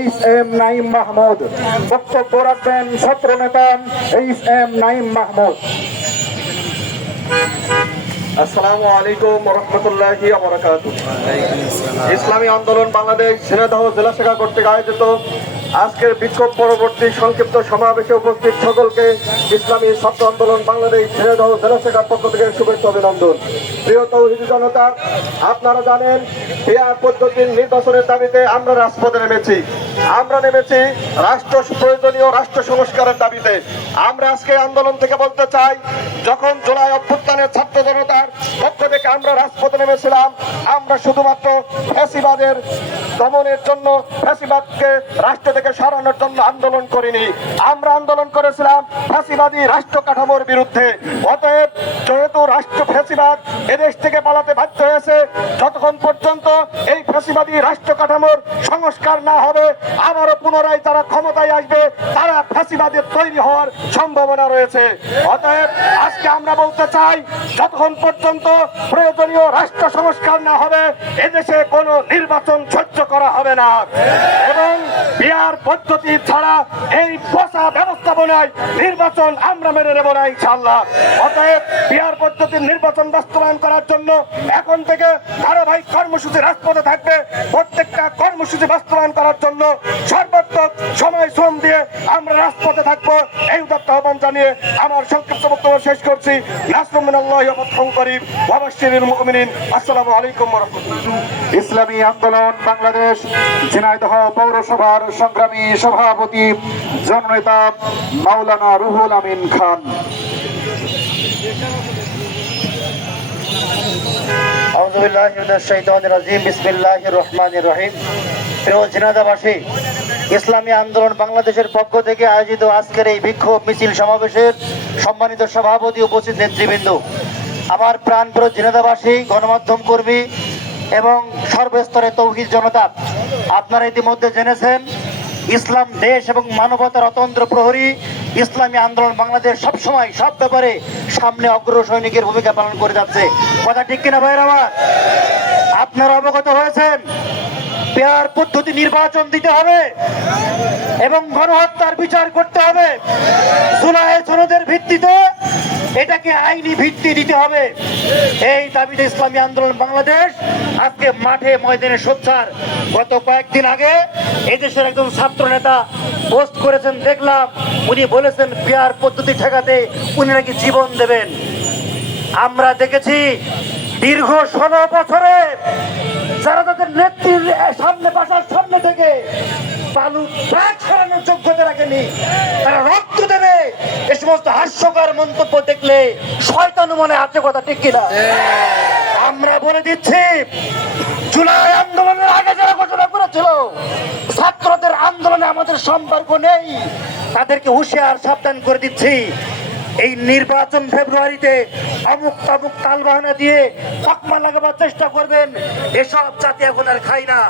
H M Naim Mahmud. বক্তব্য রাখবেন ছাত্র নেতা এইচ এম নাঈম মাহমুদ। আসসালামু আলাইকুম ওয়া রাহমাতুল্লাহি ওয়া বারাকাতুহু। ইসলামী আন্দোলন বাংলাদেশ ঝিনাইদহ জেলা শাখা কর্তৃক আয়োজিত আজকের বিক্ষোভ পরবর্তী সংক্ষিপ্ত সমাবেশে উপস্থিত সকলকে ইসলামী ছাত্র আন্দোলন বাংলাদেশ ঝিনাইদহ জেলা শাখার পক্ষ থেকে শুভেচ্ছা অভিনন্দন। প্রিয় তৌহিদি জনতা, আপনারা জানেন বিআর পদ্ধতির নির্বাচনের দাবিতে আমরা রাজপথে নেমেছি। আমরা নেমেছি রাষ্ট্র প্রয়োজনীয় রাষ্ট্র সংস্কারের দাবিতে। আমরা আজকে আন্দোলন থেকে বলতে চাই, যখন জুলাই অভ্যুত্থানের ছাত্র জনতার পক্ষ থেকে আমরা রাজপথে নেমেছিলাম, আমরা শুধুমাত্র ফ্যাসিবাদের দমনের জন্য, ফ্যাসিবাদকে রাষ্ট্র থেকে সরানোর জন্য আন্দোলন করিনি। আমরা আন্দোলন করেছিলাম ফ্যাসিবাদী রাষ্ট্র কাঠামোর বিরুদ্ধে। অতএব যেহেতু রাষ্ট্র ফ্যাসিবাদ এদেশ থেকে পালাতে বাধ্য হয়েছে, যতক্ষণ পর্যন্ত এই ফ্যাসিবাদী রাষ্ট্র কাঠামোর সংস্কার না হবে, আবারও পুনরায় যারা ক্ষমতায় আসবে তারা ফ্যাসিবাদের তৈরি হওয়ার সম্ভাবনা রয়েছে। অতএব আজকে আমরা বলতে চাই, যতক্ষণ পর্যন্ত প্রয়োজনীয় রাষ্ট্র সংস্কার না হবে এদেশে কোনো নির্বাচন সহ্য করা হবে না এবং বিআর পদ্ধতি ছাড়া এই পচা ব্যবস্থাপনায় নির্বাচন আমরা মেনে নেব না ইনশাআল্লাহ। অতএব বিআর পদ্ধতির নির্বাচন বাস্তবায়ন করার জন্য এখন থেকে ধারাবাহিক কর্মসূচি রাজপথে থাকবে। প্রত্যেকটা কর্মসূচি বাস্তবায়ন করার জন্য সর্বাত্মক সময় শ্রম দিয়ে আমরা রাজপথে থাকবো, এই উদাত্ত আহ্বান জানিয়ে আমার সংক্ষিপ্ত বক্তব্য শেষ করছি। নাসরুম মিনাল্লাহি ওয়া ফাতহুন করিব ওয়া বাশশিরিল মুমিনিন। আসসালামু আলাইকুম ওয়া রাহমাতুল্লাহ। ইসলামী আন্দোলন বাংলাদেশ ঝিনাইদহ পৌরসভার সংগ্রামী সভাপতি জননেতা মাওলানা রুহুল আমিন খান। আউযু বিল্লাহি মিনাশ শাইতানির রাজিম। বিসমিল্লাহির রহমানির রহিম। প্রিয় ঝিনাইদহবাসী, ইসলামী আন্দোলন বাংলাদেশের পক্ষ থেকে আয়োজিত আজকের এই বিক্ষোভ মিছিল সমাবেশের সম্মানিত সভাপতি, উপস্থিত নেতৃবৃন্দ, আমার প্রাণপ্রিয় ঝিনাইদহবাসী, গণমাধ্যম কর্মী এবং সর্বস্তরের তৌহিদ জনতা, আপনারা ইতিমধ্যে জেনেছেন ইসলাম দেশ এবং মানবতার অতন্ত্র প্রহরী ইসলামী আন্দোলন বাংলাদেশ সবসময় সব ব্যাপারে সামনে অগ্র সৈনিকের ভূমিকা পালন করে যাচ্ছে। কথা ঠিক কিনা ভাইয়ের আমার? আপনারা অবগত হয়েছেন বিআর পদ্ধতি নির্বাচন দিতে হবে এবং গণহত্যার বিচার করতে হবে। জুলাই সনদের ভিত্তিতে এটাকে আইনি ভিত্তি দিতে হবে। এই দাবিতে ইসলামী আন্দোলন বাংলাদেশ আজকে মাঠে ময়দানে সোচ্চার। গত কয়েকদিন আগে এদেশের একজন ছাত্র নেতা পোস্ট করেছেন, দেখলাম উনি বলেছেন বিআর পদ্ধতি ঠেকাতে উনি নাকি জীবন দেবেন। আমরা দেখেছি দীর্ঘ 16 বছরে যারা তাদের নেত্রীর সামনে, বাসার সামনে থেকে বালু ব্যাগ সরানোর যোগ্যতা রাখেনি, তারা রক্ত দেবে। এ সমস্ত হাস্যকর মন্তব্য দেখলে শয়তান মনে আছে। কথা ঠিক কিনা? আমরা বলে দিচ্ছি, জুলাই আন্দোলনের আগে যারা ঘোষণা করেছিল ছাত্রদের আন্দোলনে আমাদের সম্পর্ক নেই, তাদেরকে হুঁশিয়ার সাবধান করে দিচ্ছি। এই নির্বাচন ফেব্রুয়ারিতে অমুক তমুক তালবাহানা দিয়ে তকমা লাগাবার চেষ্টা করবেন, এসব জাতি এখন আর খাই না।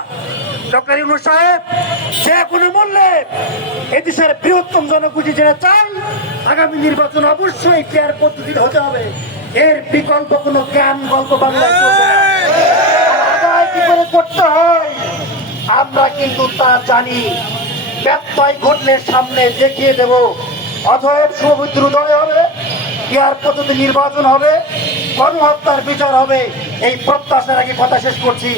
ডক্টর ইউনূস সাহেব যে কোনো মূল্যে এদেশের বৃহত্তম জনগোষ্ঠী যেটা চাই, আগামী নির্বাচন অবশ্যই বিআর পদ্ধতির হতে হবে। এর বিকল্প কোনো জ্ঞান গল্প বাংলায় চলবে না। আদায় কি করে করতে হয় আমরা কিন্তু তা জানি। ব্যত্যয় ঘটলে সামনে দেখিয়ে দেব। অতএব শুভবুদ্ধির উদয় হবে, বিআর পদ্ধতি নির্বাচন হবে, গণহত্যার বিচার হবে, এই প্রত্যাশা রাখি কথা শেষ করছি।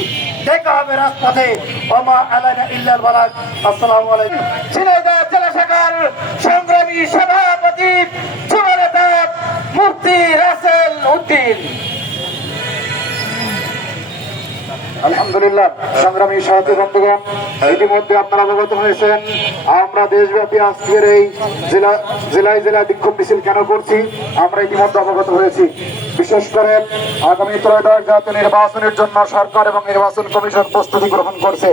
দেখা হবে রাজপথে। ওমা আলাইনা ইল্লাল বালাগ। আসসালামু আলাইকুম। ঝিনাইদহ জেলা শাখার সংগ্রামী সভাপতি জননেতা মুফতি রাসেল উদ্দিন। আলহামদুলিল্লাহ, সংগ্রামী সাথী বন্ধুগণ, ইতিমধ্যে আপনারা অবগত হয়েছেন আমরা দেশব্যাপী আজকের এই জেলায় জেলায় বিক্ষোভ মিছিল কেন করছি, আমরা ইতিমধ্যে অবগত হয়েছি। বিশেষ করে আগামী ত্রয়োদশ জাতীয় নির্বাচনের জন্য সরকার এবং নির্বাচন কমিশন প্রস্তুতি গ্রহণ করছে।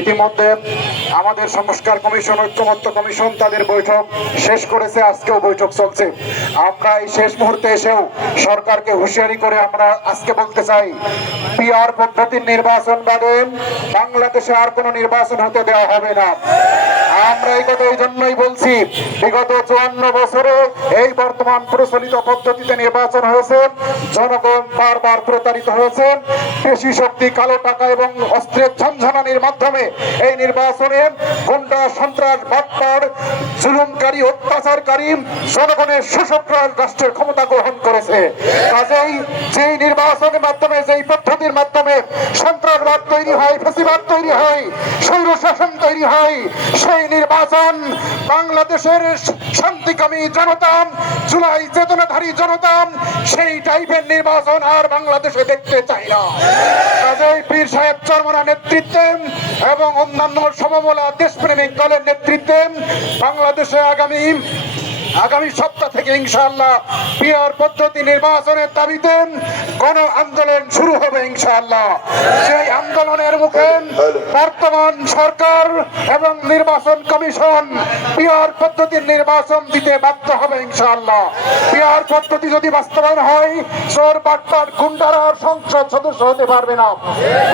ইতিমধ্যে আমাদের সংস্কার কমিশন, ঐক্যমত্য কমিশন তাদের বৈঠক শেষ করেছে, আজকেও বৈঠক চলছে। আমরা এই শেষ মুহূর্তে এসেও সরকারকে হুঁশিয়ারি করে আমরা আজকে বলতে চাই, বিআর পদ্ধতির নির্বাচন বাদে বাংলাদেশে আর কোনো নির্বাচন হতে দেওয়া হবে না। আমরা এই কথা এই জন্যই বলছি, বিগত 54 বছরে এই বর্তমান প্রচলিত পদ্ধতিতে নির্বাচন হয়েছে, জনগণ বারবার প্রতারিত হয়েছে। পেশি শক্তি, কালো টাকা এবং অস্ত্রের ঝনঝনানির মাধ্যমে এই নির্বাচনে গুন্ডা, সন্ত্রাস, বাটপার, জুলুমকারী, অত্যাচারকারী জনগণের শোষক রাষ্ট্রের ক্ষমতা গ্রহণ করেছে। কাজেই যেই নির্বাচনের মাধ্যমে, যেই পদ্ধতির মাধ্যমে সন্ত্রাসবাদ তৈরি হয়, ফ্যাসিবাদ তৈরি হয়, স্বৈর শাসন তৈরি হয়, সেই নির্বাচন বাংলাদেশের শান্তিকামী জনতা, জুলাই চেতনাধারী জনতা সেই টাইপের নির্বাচন আর বাংলাদেশে দেখতে চায় না। কাজেই পীর সাহেব চরমনার নেতৃত্বে এবং অন্যান্য সমমনা দেশপ্রেমিক দলের নেতৃত্বে বাংলাদেশে আগামী সপ্তাহ থেকে ইনশাআল্লাহ পিআর পদ্ধতি নির্বাচনের দাবিতে গণ আন্দোলন শুরু হবে ইনশাআল্লাহ। সেই আন্দোলনের মুখে বর্তমান সরকার এবং নির্বাচন কমিশন পিআর পদ্ধতির নির্বাচন দিতে বাধ্য হবে ইনশাআল্লাহ। পিআর পদ্ধতি যদি বাস্তবায়ন হয়, চোর, বাটপার, গুন্ডারা আর সংসদ সদস্য হতে পারবে না।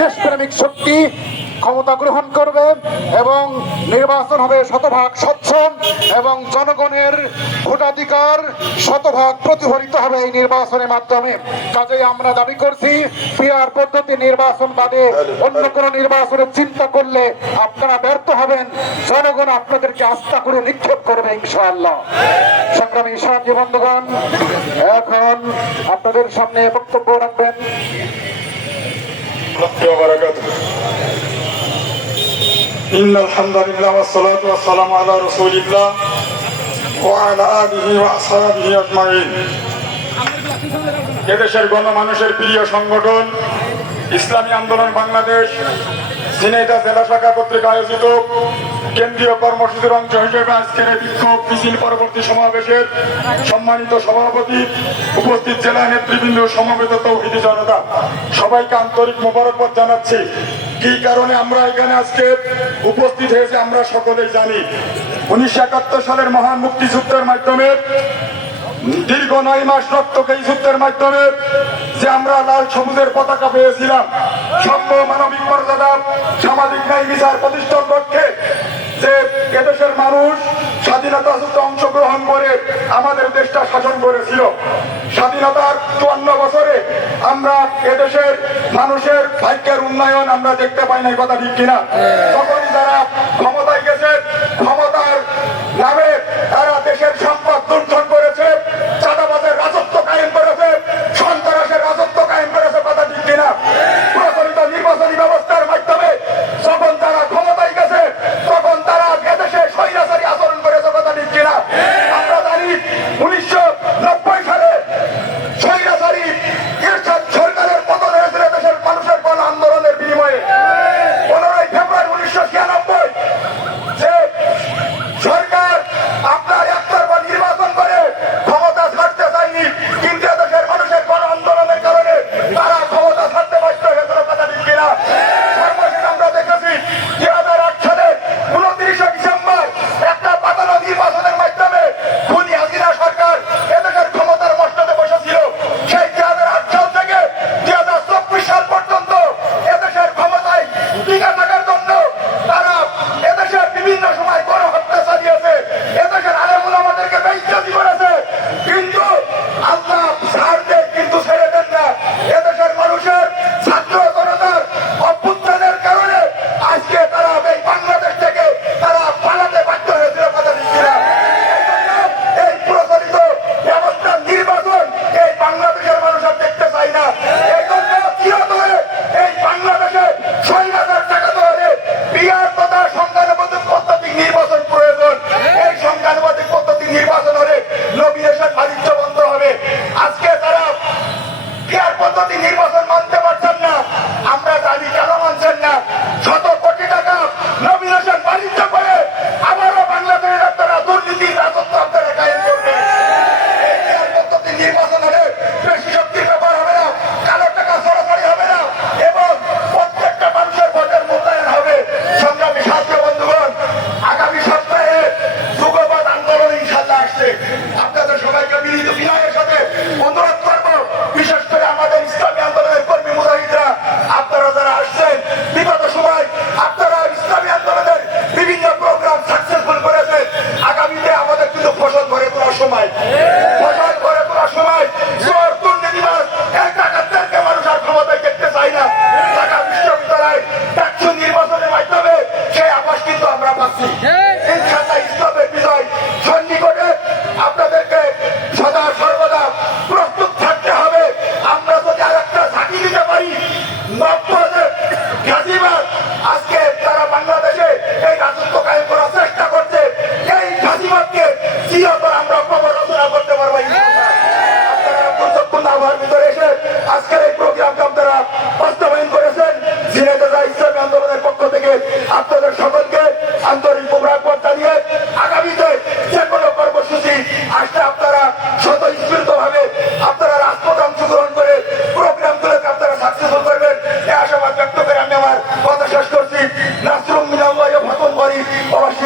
দেশপ্রেমিক শক্তি ক্ষমতা গ্রহণ করবে এবং নির্বাচন হবে শতভাগ স্বচ্ছ এবং জনগণের ভোটাধিকার শতভাগ প্রতিফলিত হবে এই নির্বাচনের মাধ্যমে। কাজেই আমরা দাবি করছি, পিআর পদ্ধতি নির্বাচন বাদে অন্য কোন নির্বাচনের চিন্তা করলে আপনারা ব্যর্থ হবেন। জনগণ আপনাদেরকে আস্থা করে নিক্ষেপ করবে ইনশাআল্লাহ। সংগ্রামী সাথী বন্ধুগণ, এখন আপনাদের সামনে বক্তব্য রাখবেন إن الحمد لله والصلاة والسلام على رسول الله وعلى آله وأصحابه أجمعين। এদেশের গণমানুষের প্রিয় সংগঠন ইসলামী আন্দোলন বাংলাদেশ ঝিনাইদহ জেলা শাখা কর্তৃক আয়োজিত কেন্দ্রীয় কর্মসূচির অংশ হিসেবে আজকের এই বিক্ষোভ মিছিল পরবর্তী সমাবেশের সম্মানিত সভাপতি, উপস্থিত জেলা নেতৃবৃন্দ, সমবেত তৌহিদি জনতা, সবাইকে আন্তরিক মোবারকবাদ জানাচ্ছি। কি কারণে আমরা এখানে আজকে উপস্থিত হয়েছে আমরা সকলেই জানি। 1971 সালের মহান মুক্তিযুদ্ধের মাধ্যমে, দীর্ঘ 9 মাস রক্তক্ষয়ী যুদ্ধের মাধ্যমে যে আমরা লাল সবুজের পতাকা পেয়েছিলাম, সাম্য, মানবিক মর্যাদা, সামাজিক ন্যায় বিচার প্রতিষ্ঠার লক্ষ্যে যে এদেশের মানুষ স্বাধীনতা যুদ্ধে অংশগ্রহণ করে আমাদের দেশটা শাসন করেছিল। স্বাধীনতার 54 বছরে আমরা এদেশের মানুষের ভাগ্যের উন্নয়ন আমরা দেখতে পাই না, কথা ঠিক কিনা? তখনই যারা ক্ষমতায় গেছে, ক্ষমতার নামে তারা দেশের সম্পদ লুণ্ঠন করেছে, চাঁদাবাজের রাজত্ব কায়েম করেছে, সন্ত্রাসের রাজত্ব কায়েম করেছে, কথা ঠিক কিনা? প্রচলিত নির্বাচনী ব্যবস্থার মাধ্যমে যখন তারা ক্ষমতায় গেছে, তখন তারা এদেশে স্বৈরাচারী আচরণ করেছে, কথা ঠিক কিনা? আমরা জানি 1990 সালে স্বৈরাচারী এরশাদ সরকারের পতন হয়েছিল দেশের মানুষের গণ আন্দোলনের বিনিময়ে। 15 ফেব্রুয়ারি 1996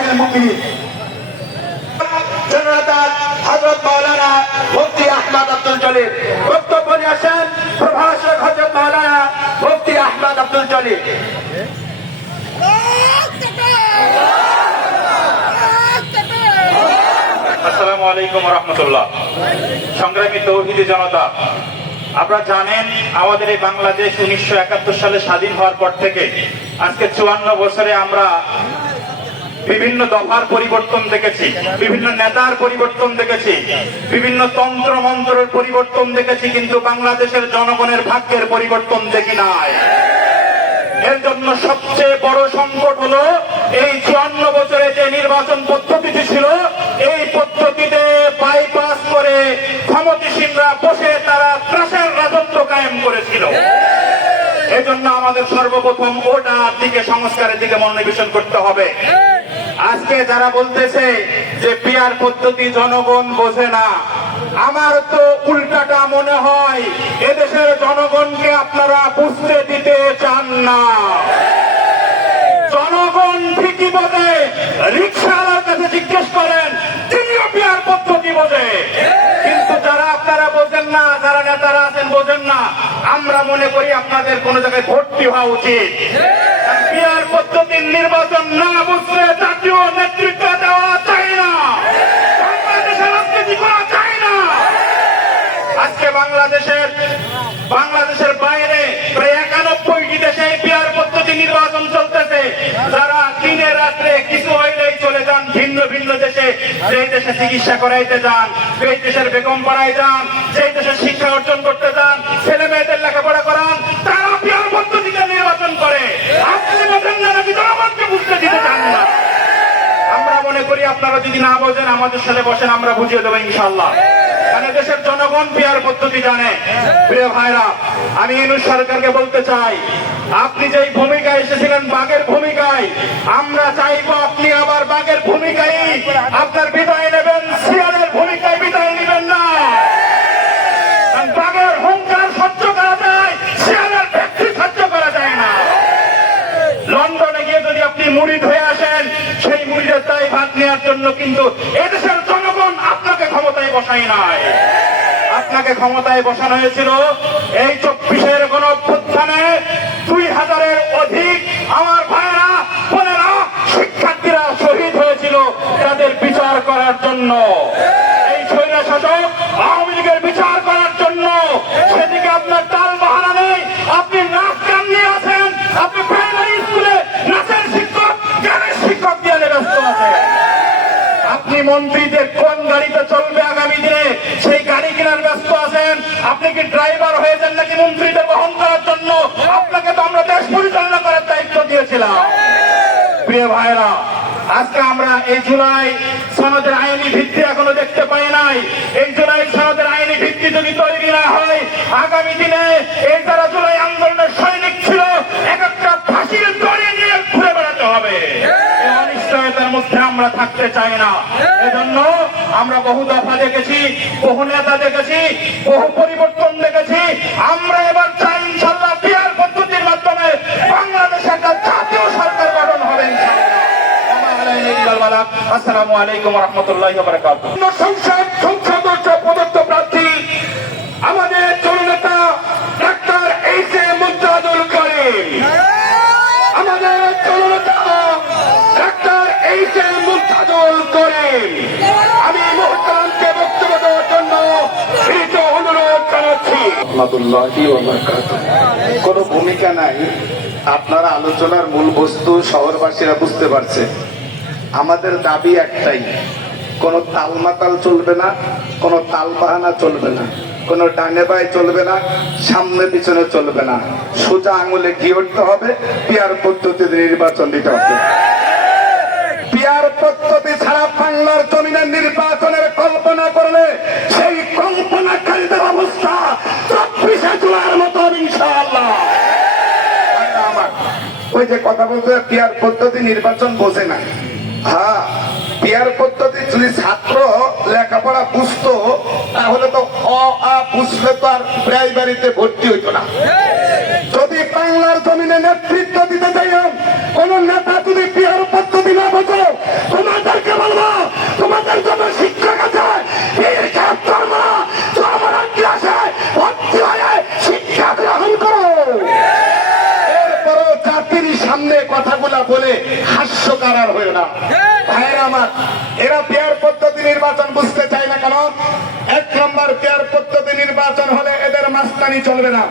আমিরুল মুমিনিন জননেতা হযরত মাওলানা মুফতি আহমদ আব্দুল জলিল। বক্তব্য নিয়ে আসেন প্রভাষক হযরত মাওলানা মুফতি আহমদ আব্দুল জলিল। আসসালামু আলাইকুম ওয়া রাহমাতুল্লাহ। সংগ্রামী তৌহিদি জনতা, আপনারা জানেন আমাদের এই বাংলাদেশ 1971 সালে স্বাধীন হওয়ার পর থেকে আজকে 54 বছরে আমরা বিভিন্ন দফার পরিবর্তন দেখেছি, বিভিন্ন নেতার পরিবর্তন দেখেছি, বিভিন্ন তন্ত্র মন্ত্রের পরিবর্তন দেখেছি, কিন্তু বাংলাদেশের জনগণের ভাগ্যের পরিবর্তন দেখি নাই। এর জন্য সবচেয়ে বড় সংকট হলো এই 54 বছরে যে নির্বাচন পদ্ধতিটি ছিল, এই পদ্ধতিতে বাইপাস করে ক্ষমতাসীনরা বসে তারা ত্রাসের রাজত্ব কায়েম করেছিল। এজন্য আমাদের সর্বপ্রথম ওটার দিকে, সংস্কারের দিকে মনোনিবেশ করতে হবে। আজকে যারা বলতেছে যে পিআর পদ্ধতি জনগণ বোঝে না, আমার তো উল্টাটা মনে হয় এদেশের জনগণকে আপনারা বুঝতে দিতে চান না। জনগণ ঠিকই বোঝে, রিকশাওয়ালার কাছে জিজ্ঞেস করেন, তিনিও পিআর পদ্ধতি বোঝে। কিন্তু যারা আপনারা বোঝেন না, যারা নেতারা আছেন বোঝেন না, আমরা মনে করি আপনাদের কোন জায়গায় ভর্তি হওয়া উচিত। পিআর পদ্ধতির নির্বাচন না বুঝলে জাতীয় নেতৃত্ব দেওয়া যায় না, বাংলাদেশের রাজনীতি করা যায় না। আজকে বাংলাদেশের বাইরে প্রায় 91টি দেশে পিআর পদ্ধতি নির্বাচন চলতেছে। যারা দিনে রাত্রে কিছু হইলেই চলে যান ভিন্ন ভিন্ন দেশে, যেই দেশে চিকিৎসা করাইতে যান, সেই দেশের বেগম পাড়ায় যান, সেই দেশে শিক্ষা অর্জন করতে যান, ছেলে মেয়েদের লেখাপড়া করান, তারা পিআর পদ্ধতিতে নির্বাচন করে। আপনি বোঝেন না নাকি জনগণকে বুঝতে দিতে চান না? আমরা মনে করি আপনারা যদি না বোঝেন আমাদের সাথে বসেন, আমরা বুঝিয়ে দেবো ইনশাআল্লাহ। কারণ দেশের জনগণ পিআর পদ্ধতি জানে। প্রিয় ভাইরা, আমি ইউনূস সরকারকে বলতে চাই, আপনি যেই ভূমিকায় এসেছিলেন বাঘের ভূমিকায়, আমরা চাইবো আপনি আবার বাঘের ভূমিকায় আপনার বিদায় নেবেন, শিয়ালের ভূমিকায় বিদায় নেবেন না। কারণ বাঘের হুঙ্কার সহ্য করা যায়, শিয়ালের ব্যক্তি সহ্য করা যায় না। লন্ডনে গিয়ে যদি আপনি মুরিদ হয়ে আসেন, সেই মুরিদের দায় ভাগ নেওয়ার জন্য কিন্তু এদেশের জনগণ আপনাকে ক্ষমতায় বসায় নাই। আপনাকে ক্ষমতায় বসানো হয়েছিল এই 24-এর গণঅভ্যুত্থানে 2000-এর অধিক আমার ভাইয়েরা বোনেরা শিক্ষার্থীরা শহীদ হয়েছিল তাদের বিচার করার জন্য। এই স্বৈরা শাসক আওয়ামী লীগের বিচার করার জন্য। সেদিকে আপনার তাল বাহানা নেই, আপনি নাচ গান নিয়ে আছেন, আপনি প্রাইমারি স্কুলে নাচের শিক্ষক, গানের শিক্ষক দিয়ে ব্যস্ত আছেন। আপনি মন্ত্রীদের কোন গাড়িতে চলবে আগামী দিনে সেই গাড়ি কেনার ব্যস্ত আছেন। আপনি কি ড্রাইভার হয়েছেন নাকি মন্ত্রীদের বহন করার জন্য? আপনাকে তো আমরা দেশ পরিচালনা করার দায়িত্ব দিয়েছিলাম। প্রিয় ভাইরা, আজকে আমরা এই জুলাই সনদের আইনি ভিত্তি এখনো দেখতে পাই নাই। এই জুলাই সনদের আইনি ভিত্তি যদি তৈরি না হয়, আগামী দিনে এই যারা জুলাই আন্দোলনের সৈনিক ছিল, এক একটা ফাঁসির দড়ি নিয়ে ঘুরে বেড়াতে হবে। এই অনিশ্চয়তার মধ্যে আমরা থাকতে চাই না। এজন্য আমরা বহু দফা দেখেছি, বহু নেতা দেখেছি, বহু পরিবর্তন দেখেছি। আমরা এবার চাই ইনশাআল্লাহ পিআর পদ্ধতির মাধ্যমে বাংলাদেশে একটা জাতীয় সরকার গঠন হবে ইনশাআল্লাহ। আসসালামু আলাইকুম ওয়া রাহমাতুল্লাহি ওয়া বারাকাতুহু। সংসদ সদস্য পদত্ব প্রার্থী আমাদের জননেতা ডাক্তার এইচ.এ. মুমতাজুল করিম, আমাদের জননেতা ডাক্তার এইচ.এ. মুমতাজুল করিম। আমি মুহতারামকে বক্তব্য দেওয়ার জন্য বিনীত অনুরোধ জানাচ্ছি। কোনো ভূমিকা নাই, আপনারা আলোচনার মূল বস্তু শহরবাসীরা বুঝতে পারছে। আমাদের দাবি একটাই, কোনো তালমাতাল চলবে না, কোনো তালবাহানা চলবে না, কোনো ডানে বায়ে চলবে না, সামনে পিছনে চলবে না, সোজা আঙুলে ঘি উঠতে হবে, পিআর পদ্ধতিতে নির্বাচন দিতে হবে। পিআর পদ্ধতি ছাড়া বাংলার জমিনে নির্বাচনের কল্পনা করলে সেই কল্পনাকারীদের অবস্থা 24শে জুলাইয়ের মতো ইনশাআল্লাহ। ওই যে কথা বলতে পিআর পদ্ধতি নির্বাচন বোঝে না। হ্যাঁ, পিআর পদ্ধতি যদি ছাত্র লেখাপড়া বুঝতো তাহলে তো বুঝলে তো আর প্রাইমারিতে ভর্তি হইতো না। যদি বাংলার জমিনে নেতৃত্ব দিতে চাই কোন নেতা যদি পিআর পদ্ধতি না বোঝো, কোন দরকার আর হইল না। ভাইয়েরা আমার, এরা পেয়ার পদ্ধতি নির্বাচন বুঝতে চায় না কেন? 1 নম্বর, পেয়ার পদ্ধতি নির্বাচন হলে এদের মাস্তানি চলবে না।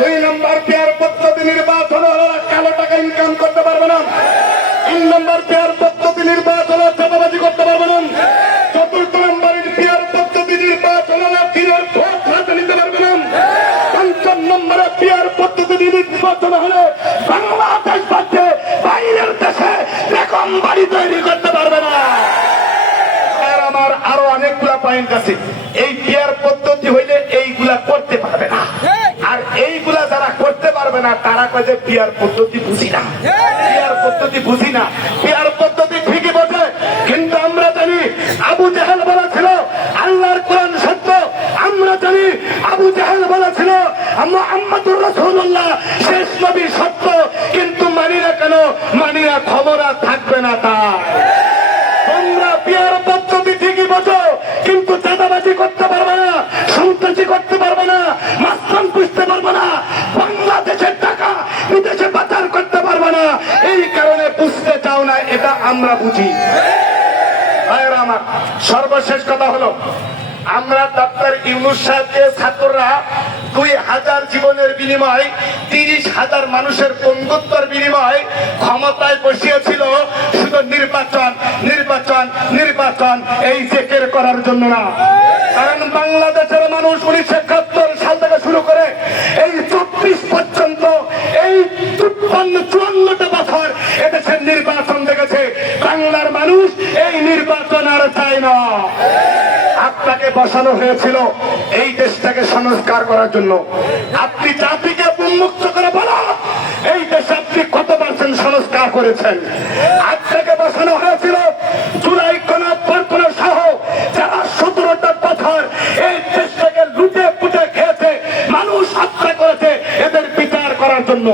2 নম্বর, পেয়ার পদ্ধতি নির্বাচন হলে কালো টাকা ইনকাম করতে পারবে না। 3 নম্বর, পেয়ার পদ্ধতি নির্বাচন চাঁদাবাজি করতে পারবে না। 4র্থ নম্বরের পেয়ার পদ্ধতি নির্বাচন হলে ফিরের ভোট হাতে নিতে পারবে না। 5ম নম্বরে পেয়ার পদ্ধতি নির্বাচন হলে বাংলাদেশ বাদে বাইরের দেশে বেগম বাড়ি তৈরি করতে পারবে না। আর আমার আরো অনেকগুলা পয়েন্ট আছে। এই পেয়ার পদ্ধতি হইলে এইগুলা করতে পারবে না, আর এইগুলা যারা করতে পারবে না তারা কয় যে পেয়ার পদ্ধতি বুঝি না, পেয়ার পদ্ধতি বুঝি না। পেয়ার পদ্ধতি ঠিকই বোঝে, কিন্তু আমরা জানি আবু জাহেল বলেছিল আল্লাহর কোরআন সত্য। আমরা জানি আবু জাহেল বলেছিল মুহাম্মদুর রাসূলুল্লাহ শেষ নবী সত্য, কিন্তু মানি না কেন? মানি না, খবর আর থাকবে না। তাই তোমরা পেয়ার পদ্ধতি ঠিকই বোঝো, কিন্তু চাঁদাবাজি করতে পারবে না, সন্ত্রাসী করতে পারবে না, মাস্তান পুষতে পারবে না, বাংলাদেশের টাকা বিদেশে পাচার করতে পারবে না। এই কারণে বুঝতে চাও না, এটা আমরা বুঝি। ভাইয়েরা আমার, সর্বশেষ কথা হলো, আমরা ডক্টর ইউনূস সাহেবকে ছাত্ররা 2000 জীবনের বিনিময়, 30,000 মানুষের বন্ধুত্বের বিনিময় ক্ষমতায় বসিয়েছিল শুধু নির্বাচন নির্বাচন নির্বাচন এই জেকের করার জন্য না। কারণ বাংলাদেশের মানুষ 1971 সাল থেকে শুরু করে এই 24 পর্যন্ত, এই 54-54টা বছর এদেশের নির্বাচন দেখেছে। বাংলার মানুষ এই নির্বাচন আর চায় না। আপনাকে বসানো হয়েছিল এই দেশটাকে সংস্কার করার জন্য। আপনি জাতিকে উন্মুক্ত করে বলো, এই দেশে আপনি কত পার্সেন্ট সংস্কার করেছেন? আপনাকে বসানো হয়েছিল জুলাই গণঅভ্যুত্থান সহ যারা 17টা বছর এই দেশটাকে লুটে পুটে খেয়েছে, মানুষ হত্যা করেছে, এদের বিচার করার জন্য।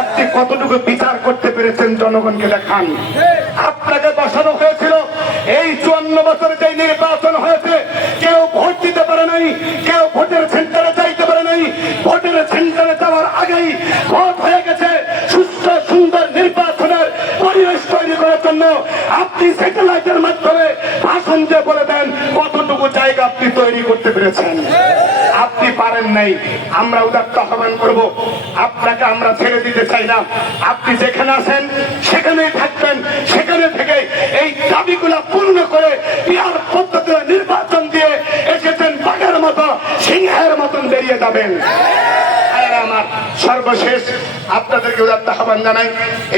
আপনি কতটুকু বিচার করতে পেরেছেন জনগণকে দেখান। আপনাকে বসানো হয়েছিল এই 54 বছরে যে নির্বাচন হয়েছে, কেউ ভোট দিতে পারে নাই, কেউ ভোটের সেন্টারে যাইতে পারে নাই। ভোটের সেন্টারে যাওয়ার আগেই ভোট হয়ে গেছে। সুস্থ সুন্দর নির্বাচনের পরিবেশ তৈরি করার জন্য আপনি স্যাটেলাইটের মাধ্যমে ভাষণ দিয়ে বলে দেন কতটুকু জায়গা আপনি তৈরি করতে পেরেছেন। আপনি পারেন নাই। আমরা উদাত্ত আহ্বান করব, আপনাকে আমরা ছেড়ে দিতে চাই না। আপনি যেখানে আছেন সেখানেই থাকবেন, সেখানে থেকে এই দাবিগুলা পূর্ণ করে পেয়ার পদ্ধতিতে নির্বাচন দিয়ে এসেছেন, বাঘের মতো সিংহের মতন বেরিয়ে যাবেন। আমার সর্বশেষ আপনাদেরকে উদাত্ত আহ্বান জানাই,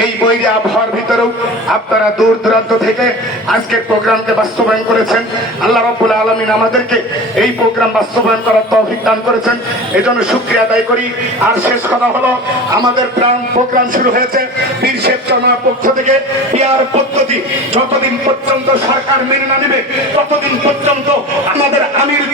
এই বৈরী আবহাওয়ার ভিতরেও আপনারা দূর দূরান্ত থেকে আজকের প্রোগ্রামকে বাস্তবায়ন করেছেন। আল্লাহ রাব্বুল আলামিন আমাদেরকে এই প্রোগ্রাম বাস্তবায়ন করার তৌফিক দান করেছেন, এজন্য শুকরিয়া আদায় করি। আর শেষ কথা হলো, আমাদের প্রোগ্রাম শুরু হয়েছে পীর শেখ চরমার পক্ষ থেকে। পেয়ার পদ্ধতি যতদিন পর্যন্ত সরকার মেনে না নেবে, ততদিন পর্যন্ত আমাদের আমির